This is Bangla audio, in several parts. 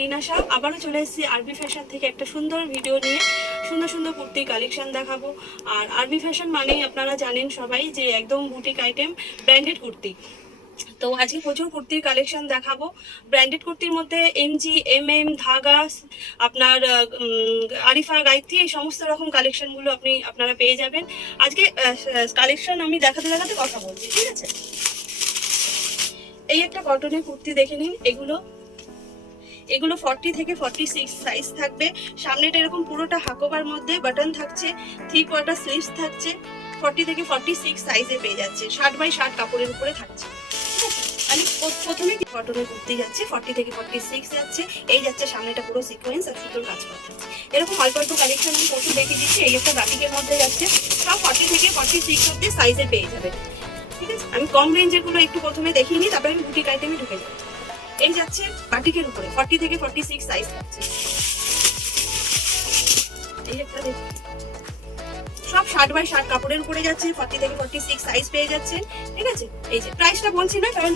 রিনা শাহ আবারও চলে এসেছি আরবি ফ্যাশন থেকে একটা সুন্দর ভিডিও নিয়ে। সুন্দর সুন্দর কুর্তির কালেকশন দেখাবো। আর আরবি ফ্যাশন মানেই আপনারা জানেন সবাই যে একদম বুটিক আইটেম, ব্র্যান্ডেড কুর্তি। তো আজকে প্রচুর কুর্তির কালেকশন দেখাবো। ব্র্যান্ডেড কুর্তির মধ্যে এমজি, এমএম, ধাগা, আপনার আরিফা, গায়ত্রী, এই সমস্ত রকম কালেকশনগুলো আপনারা পেয়ে যাবেন। আজকে কালেকশন আমি দেখাতে দেখাতে কথা বলছি, ঠিক আছে? এই একটা কটনের কুর্তি দেখে নিন। এগুলো 40 থেকে 46 সাইজ থাকবে। সামনেটা এরকম পুরোটা হাকোবার মধ্যে বাটন থাকছে, 3/4 স্লিভস থাকছে। 40 থেকে 46 সাইজে পেয়ে যাচ্ছে, 60x60 কাপড়ের উপরে থাকছে। আমি প্রথমে কটনের কুর্তি যাচ্ছে, 40 থেকে 46 যাচ্ছে। এই যাচ্ছে সামনেটা পুরো সিকোয়েন্স আর সুতোর কাজ করা থাকছে। এরকম অল্প অল্প কালেকশন আমি প্রচুর দেখিয়ে দিচ্ছি। এই একটা বাটিকের মধ্যে যাচ্ছে, সব 40 থেকে 46 অব্দি সাইজে পেয়ে যাবে, ঠিক আছে? আমি কম রেঞ্জের গুলো একটু প্রথমে দেখিয়ে নিই, তারপরে আমি বুটিক আইটেমে ঢুকে যাচ্ছি। এই যাচ্ছে বাটিকের উপরে 40 থেকে 46 সাইজ থাকছে। এই একটা দেখুন, সব 60x60 কাপড়ের উপরে যাচ্ছে, 40 থেকে 46 সাইজ পেয়ে যাচ্ছে, ঠিক আছে? এই যে প্রাইসটা বলছি না, কারণ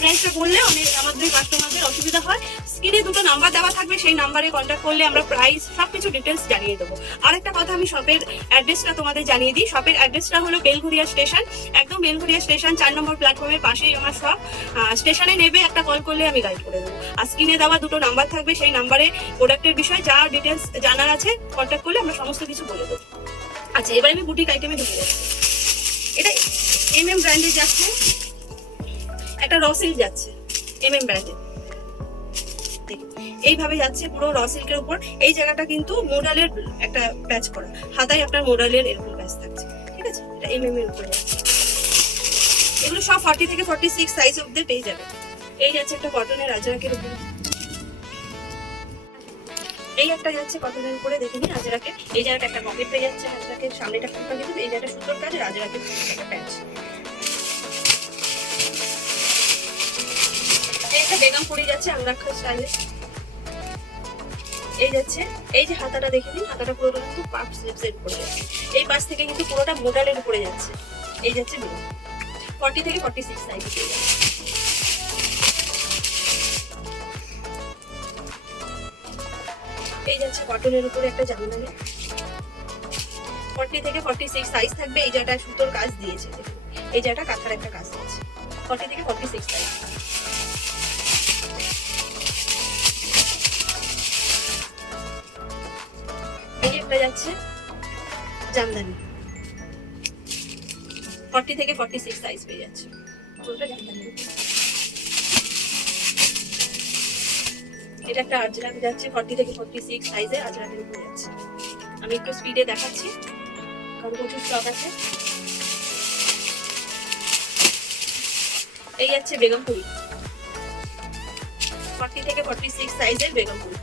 প্রাইসটা বললে আমাদের কাস্টমারদের অসুবিধা হয়। স্ক্রিনে দুটো নাম্বার দেওয়া থাকবে, সেই নাম্বারে কন্ট্যাক্ট করলে আমরা প্রাইস সবকিছু ডিটেলস জানিয়ে দেবো। আরেকটা কথা, আমি শপের অ্যাড্রেসটা তোমাদের জানিয়ে দিই। শপের অ্যাড্রেসটা হলো বেলঘরিয়া স্টেশন, একদম বেলঘরিয়া স্টেশন 4 নম্বর প্ল্যাটফর্মের পাশেই আমার শপ। স্টেশনে নেবে একটা কল করলে আমি গাইড করে দেবো। আর স্ক্রিনে দেওয়া দুটো নাম্বার থাকবে, সেই নাম্বারে প্রোডাক্টের বিষয়ে যা ডিটেলস জানার আছে কন্ট্যাক্ট করলে আমরা সমস্ত কিছু বলে দেবো। আচ্ছা, এবার আমি বুটিক আইটেমে ঢুকে যাচ্ছি। এটা এমএম ব্র্যান্ডের যাচ্ছে, একটা র সিল্ক যাচ্ছে এমএম ব্র্যান্ডের। এইভাবে যাচ্ছে পুরো র সিল্কের উপর। এই জায়গাটা কিন্তু মোডালের একটা প্যাচ করা, হাতায় আপনার মোডালের এরকম প্যাচ থাকছে, ঠিক আছে? এটা এমএম এর উপরে যাচ্ছে। এগুলো সব 40 থেকে 46 সাইজ অবধি পেয়ে যাবে। এই যাচ্ছে একটা কটনের আজরাকের উপরে। এই একটা যাচ্ছে কটনের উপরে, দেখে নিন আজরাকে। এই জায়গাটা একটা পকেট পেয়ে যাচ্ছে আজরাকের, সামনেটা ফুটটা কিন্তু এই জায়গাটা সুন্দর কাজ, আজরাকের একটা প্যাচ। এই একটা বেগম পড়ে যাচ্ছে আংরাক্ষা স্টাইলে। এই যাচ্ছে, এই যে হাতাটা দেখে নিন, হাতাটা পুরোটা কিন্তু পাফ স্লিভস এর উপরে যাচ্ছে। এই পাশ থেকে কিন্তু পুরোটা মোডালের উপরে যাচ্ছে। এই যাচ্ছে বেগম, 40 থেকে 46 সাইজ পেয়ে যাচ্ছে। এই যাচ্ছে কটনের উপরে একটা জামদানি, 40 থেকে 46 সাইজ থাকবে। এই জায়গাটা সুতোর কাজ দিয়েছে, এই জায়গাটা কাঁথার একটা কাজ দিয়েছে, 40 থেকে 46 সাইজ। এই একটা যাচ্ছে জামদানি, 40 থেকে 46 সাইজ পেয়ে যাচ্ছে, পুরোটা জামদানি। এটা একটা আজরাক যাচ্ছে, 40 থেকে 46 সাইজে আজরাকের উপরে যাচ্ছে। আমি একটু স্পিডে দেখাচ্ছি কারণ প্রচুর স্টক আছে। এই যাচ্ছে বেগমপুরি, 40 থেকে 46 সাইজের বেগমপুরি।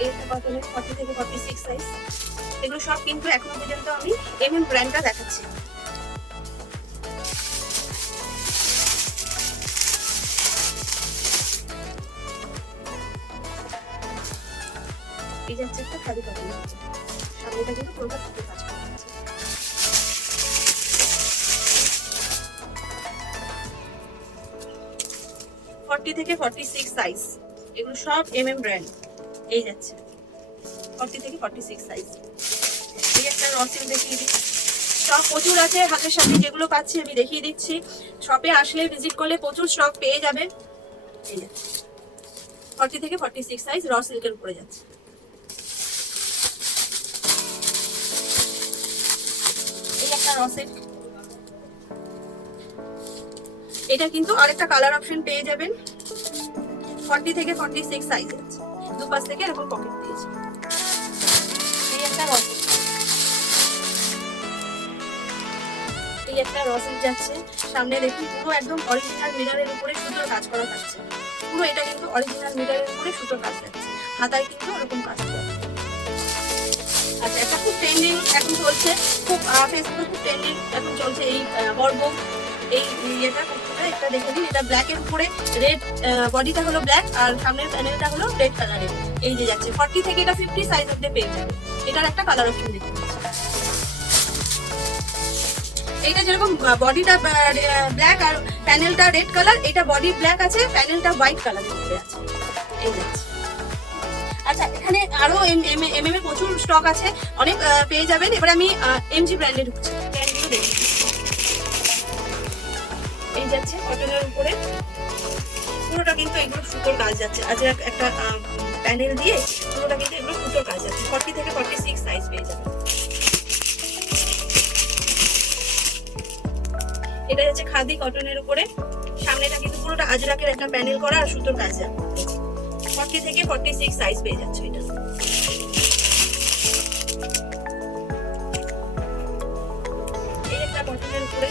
এই একটা কটনের 40 থেকে 46 সাইজ। এগুলো সব কিন্তু এখনো পর্যন্ত আমি এমএম ব্র্যান্ডটা দেখাচ্ছি। এই যাচ্ছে একটা খাদি কটন, সামনেটা কিন্তু পুরোটা সুতো কাজ করা আছে। ফর্টি থেকে 46 সাইজ, এগুলো সব এমএম ব্র্যান্ড। এই যাচ্ছে 40 থেকে 46 সাইজ। এই একটা রসিল দেখিয়ে দিই, স্টক প্রচুর আছে হাতের সাথে, যেগুলো পাচ্ছি আমি দেখিয়ে দিচ্ছি। শপে আসলে ভিজিট করলে প্রচুর স্টক পেয়ে যাবে। এই যাচ্ছে 40 থেকে 46 সাইজ, র সিল্কের উপরে যাচ্ছে। এই একটা র সিল্ক, এটা কিন্তু আরেকটা কালার অপশন পেয়ে যাবেন। 40 থেকে 46 সাইজ আছে, দুপাশ থেকে এরকম পকেট দিয়েছে। এই একটা র সিল্ক, এই একটা র সিল্ক যাচ্ছে। সামনে দেখুন পুরো একদম অরিজিনাল মিররের উপরে সুতোর কাজ করা থাকছে। পুরো এটা কিন্তু অরিজিনাল মিররের উপরে সুতোর কাজ থাকছে, হাতায় কিন্তু এরকম কাজ করা। আচ্ছা, এটা খুব ট্রেন্ডিং এখন চলছে, খুব ফেসবুকে খুব ট্রেন্ডিং এখন চলছে এই বর্গ, এই ইয়েটা কুর্তিটা। এটা দেখে নিন, এটা ব্ল্যাকের উপরে রেড, বডিটা হলো ব্ল্যাক আর সামনের প্যানেলটা হলো রেড কালারের। এই যে যাচ্ছে 40 থেকে এটা 50 সাইজ অব্দি পেয়ে যাবে। এটার একটা কালার অপশন দেখতে পাচ্ছি। এটা যেরকম বডিটা ব্ল্যাক আর প্যানেলটা রেড কালার, এটা বডি ব্ল্যাক আছে, প্যানেলটা হোয়াইট কালারের উপরে আছে। এই যাচ্ছে। আচ্ছা, এখানে আরো এম এর প্রচুর স্টক আছে, অনেক পেয়ে যাবেন। এবার আমি এমজি ব্র্যান্ডে ঢুকছি, ব্র্যান্ডগুলো দেখি। এই যাচ্ছে কটনের উপরে, পুরোটা কিন্তু এগুলো সুতোর কাজ যাচ্ছে। আজ একটা প্যানেল দিয়ে পুরোটা কিন্তু এগুলো সুতোর কাজ যাচ্ছে। 40 থেকে 46 সাইজ পেয়ে যাবেন। এটা যাচ্ছে খাদি কটনের উপরে, সামনেটা কিন্তু পুরোটা আজরাকের একটা প্যানেল করা আর সুতোর কাজ যাচ্ছে। 40 থেকে 46 সাইজ পেয়ে যাচ্ছে এটা। এই একটা কটনের উপরে,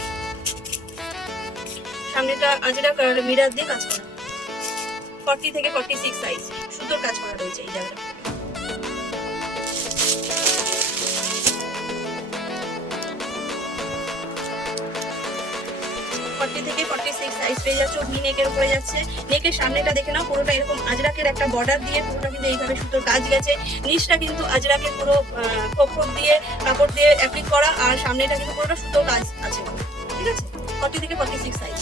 সামনেটা আজরাক মিরর দিয়ে কাজ করা। 40 থেকে 46 সাইজ সুতোর কাজ করা রয়েছে এই জায়গাটা। থেকে 46 সাইজ পেয়ে যাচ্ছে। ভি নেকের উপরে যাচ্ছে। নেকের সামনেটা দেখে নাও, পুরোটা এরকম আজরাকের একটা বর্ডার দিয়ে পুরোটা কিন্তু এইভাবে সুতোর কাজ গেছে। নিচটা কিন্তু আজরাকের পুরো খোপ দিয়ে কাপড় দিয়ে অ্যাপ্লিক করা, আর সামনেটা কিন্তু পুরোটা সুতোর কাজ আছে। ঠিক আছে, 40 থেকে 46 সাইজ।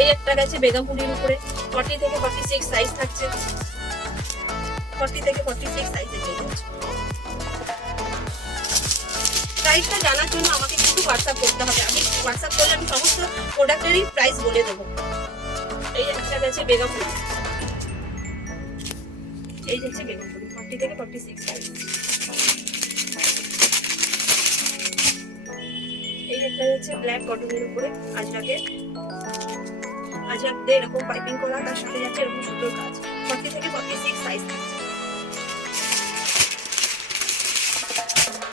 এই একটা গেছে বেগমপুরির উপরে, 40 থেকে 46 সাইজ থাকছে। 40 থেকে 46 সাইজে পেয়ে যাচ্ছে। প্রাইসটা জানার জন্য আমাকে কিন্তু হোয়াটসঅ্যাপ করতে হবে। আমি হোয়াটসঅ্যাপ করলে আমি সমস্ত প্রোডাক্টেরই প্রাইস বলে দেবো। এই একটা গেছে বেগমপুরি, এই যাচ্ছে বেগমপুরি 40 থেকে 46 সাইজ। এই একটা যাচ্ছে ব্ল্যাক কটনের উপরে আজরাক দিয়ে এরকম পাইপিং করা, তার সাথে যাচ্ছে এরকম সুতোর কাজ। 40 থেকে 46 সাইজ থাকছে।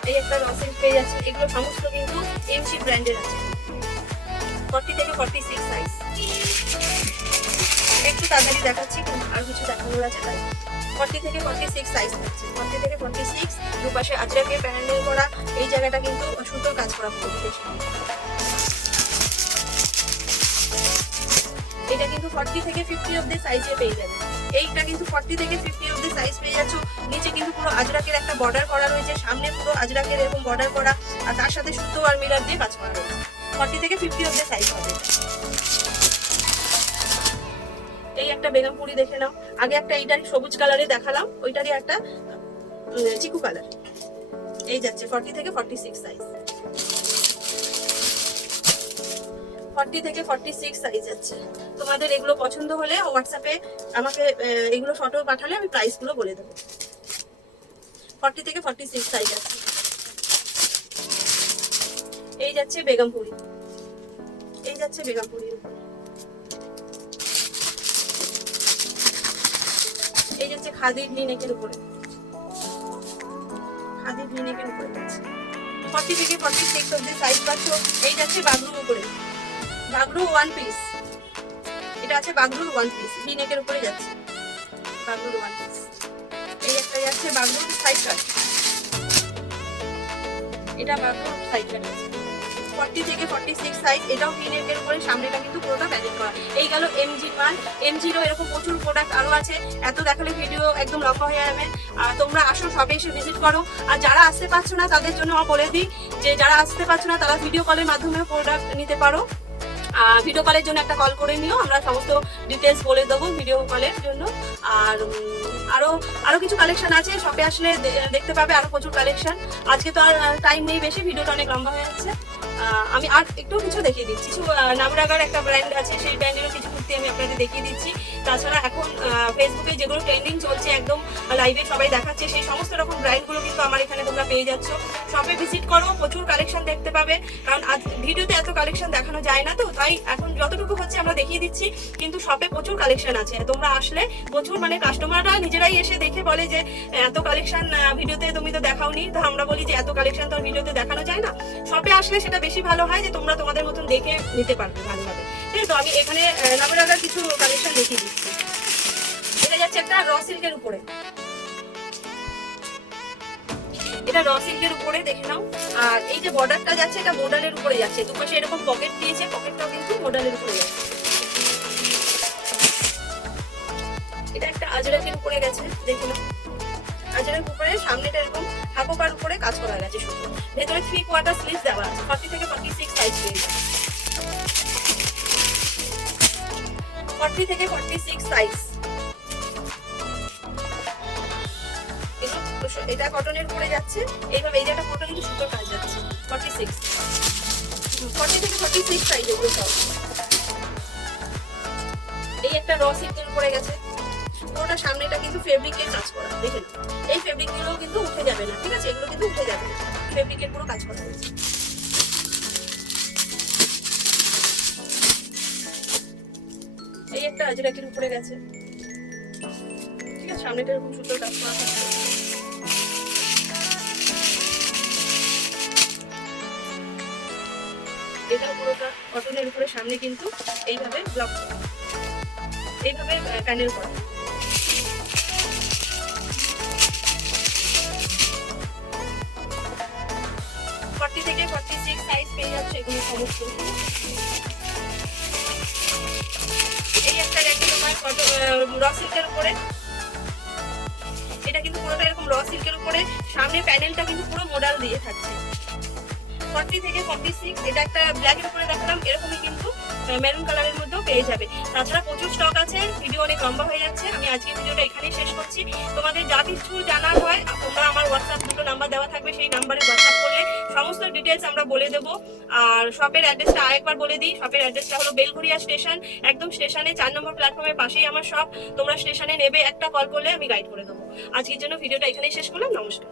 এই একটা রসেল পেয়ে যাচ্ছে। এগুলো সমস্ত কিন্তু এমসি ব্র্যান্ডের আছে। 40 থেকে 46 সাইজ। একটু তাড়াতাড়ি দেখাচ্ছি, কিন্তু আর কিছু দেখানোর আছে তাই। 40 থেকে 46 সাইজ থাকছে। 40 থেকে 46, দুপাশে আজরাকের প্যানেল করা, এই জায়গাটা কিন্তু সুতোর কাজ করা পুরো। এটা কিন্তু 40 থেকে 50 অবধি সাইজে পেয়ে যাবে। এইটা কিন্তু 40 থেকে 50 অবধি সাইজ পেয়ে যাচ্ছ। নিচে কিন্তু পুরো আজরাকের একটা বর্ডার করা রয়েছে, সামনে পুরো আজরাকের এরকম বর্ডার করা, আর তার সাথে সুতো আর মিরর দিয়ে কাজ করা রয়েছে। 40 থেকে 50 অবধি সাইজ হবে। এই একটা বেগমপুরি দেখে নাও। আগে একটা এইটারই সবুজ কালারে দেখালাম, ওইটারই একটা চিকু কালার। এই যাচ্ছে 40 থেকে 46 সাইজ। 40 থেকে 46 সাইজ আছে। তোমাদের এগুলো পছন্দ হলে হোয়াটসঅ্যাপে আমাকে এগুলো ফটো পাঠালে আমি প্রাইসগুলো বলে দেবো। 40 থেকে 46 সাইজ আছে। এই যাচ্ছে বেগমপুরি, এই যাচ্ছে বেগমপুরির উপর। এই যাচ্ছে খাদি ভিনেকের উপরে, খাদি ভিনেকের উপরে যাচ্ছে। 40 থেকে 46 অবধি সাইজ পাচ্ছ। এই যাচ্ছে বাগরুর উপরে, বাগরু ওয়ান পিস। এটা আছে বাগরুর ওয়ান পিস, ভিনেকের উপরে যাচ্ছে বাগরুর ওয়ান পিস। এই একটা যাচ্ছে বাগরুর সাইড কাট, এটা বাগরুর সাইড কাট আছে। 40 থেকে 46 সাইজ। এটাও ভিনেকের উপরে, সামনেটা কিন্তু পুরোটা প্যানেল করা। এই গেল এমজি মাল। এমজিরও এরকম প্রচুর প্রোডাক্ট আরো আছে, এত দেখালে ভিডিও একদম লম্বা হয়ে যাবে। আর তোমরা আসো, সবে এসে ভিজিট করো। আর যারা আসতে পারছো না তাদের জন্য বলে দিই যে যারা আসতে পারছো না তারা ভিডিও কলের মাধ্যমে প্রোডাক্ট নিতে পারো। ভিডিও কলের জন্য একটা কল করে নিও, আমরা সমস্ত ডিটেলস বলে দেবো ভিডিও কলের জন্য। আর আরো কিছু কালেকশন আছে, শপে আসলে দেখতে পাবে আরো প্রচুর কালেকশন। আজকে তো আর টাইম নেই বেশি, ভিডিওটা অনেক লম্বা হয়ে যাচ্ছে। আমি আর একটু কিছু দেখিয়ে দিচ্ছি। কিছু নামরাগার একটা ব্র্যান্ড আছে, সেই ব্র্যান্ডেরও কিছু কুর্তি আমি আপনাদের দেখিয়ে দিচ্ছি। তাছাড়া এখন ফেসবুকে যেগুলো ট্রেন্ডিং চলছে, একদম লাইভে সবাই দেখাচ্ছে, সেই সমস্ত রকম ব্র্যান্ডগুলো কিন্তু আমার এখানে তোমরা পেয়ে যাচ্ছ। শপে ভিজিট করো, প্রচুর কালেকশন দেখতে পাবে। কারণ আজ ভিডিওতে এত কালেকশন দেখানো যায় না, তো তাই এখন যতটুকু হচ্ছে আমরা দেখিয়ে দিচ্ছি। কিন্তু শপে প্রচুর কালেকশন আছে, তোমরা আসলে প্রচুর, মানে কাস্টমাররা নিজেরাই এসে দেখে বলে যে এত কালেকশন ভিডিওতে তুমি তো দেখাওনি। তো আমরা বলি যে এত কালেকশন তো ভিডিওতে দেখানো যায় না, শপে আসলে সেটা বেশি ভালো হয়, যে তোমরা তোমাদের মতন দেখে নিতে পারবে ভালোভাবে। ঠিক আছে, তো আমি এখানে নামরাগার কিছু কালেকশন দেখিয়ে দিচ্ছি। এটা যাচ্ছে একটা র সিল্কের উপরে, এটা র সিল্কের উপরে দেখে নাও। আর এই যে বর্ডারটা যাচ্ছে, এটা মডেলের উপরে যাচ্ছে, দুপাশে এরকম পকেট দিয়েছে, পকেটটাও কিন্তু মডেলের উপরে যাচ্ছে। এটা একটা আজরাকের উপরে গেছে, দেখে নাও। আজরাকের উপরে সামনেটা এরকম হাকোপার উপরে কাজ করা গেছে শুধু। ভেতরে 3/4 স্লিভ দেওয়া আছে, 40 থেকে 46 সাইজ পেয়ে যাবে। 40 থেকে 46 সাইজ। এটা কটনের উপরে যাচ্ছে এইভাবে, এই জায়গাটা পুরোটা কিন্তু সুতোর কাজ যাচ্ছে। 46 40 থেকে 46 সাইজ এগুলো সব। এই একটা র সিল্কের উপরে গেছে, পুরোটা সামনেটা কিন্তু ফেব্রিকের কাজ করা, দেখেন এই ফেব্রিক গুলো কিন্তু উঠে যাবে না, ঠিক আছে, এগুলো কিন্তু উঠে যাবে না, ফেব্রিকের পুরো কাজ করা হয়েছে। এই একটা আজরাকের উপরে গেছে, ঠিক আছে, সামনেটা এরকম সুন্দর কাজ করা থাকবে। এটা পুরোটা কটনের উপরে সামনে কিন্তু এইভাবে ব্লক করা, এইভাবে প্যানেল করা। থেকে 46 সাইজ পেয়ে যাচ্ছে এগুলো সমস্ত। এই একটা দেখতে তোমার র সিল্কের উপরে, এটা কিন্তু পুরোটা এরকম র সিল্কের উপরে, সামনে প্যানেলটা কিন্তু পুরো মডেল দিয়ে থাকছে। 40 থেকে 46, এটা একটা ব্ল্যাকের উপরে দেখালাম, এরকমই কিন্তু মেরুন কালারের মধ্যেও পেয়ে যাবে। তাছাড়া প্রচুর স্টক আছে, ভিডিও অনেক লম্বা হয়ে যাচ্ছে, আমি আজকের ভিডিওটা এখানেই শেষ করছি। তোমাদের যা কিছু জানার হয় তোমরা আমার হোয়াটসঅ্যাপ দুটো নাম্বার দেওয়া থাকবে, সেই নাম্বারে হোয়াটসঅ্যাপ করলে সমস্ত ডিটেলস আমরা বলে দেবো। আর শপের অ্যাড্রেসটা আরেকবার বলে দিই, শপের অ্যাড্রেসটা হলো বেলঘরিয়া স্টেশন, একদম স্টেশনে 4 নম্বর প্ল্যাটফর্মের পাশেই আমার শপ। তোমরা স্টেশনে নেবে, একটা কল করলে আমি গাইড করে দেবো। আজকের জন্য ভিডিওটা এখানেই শেষ করলাম, নমস্কার।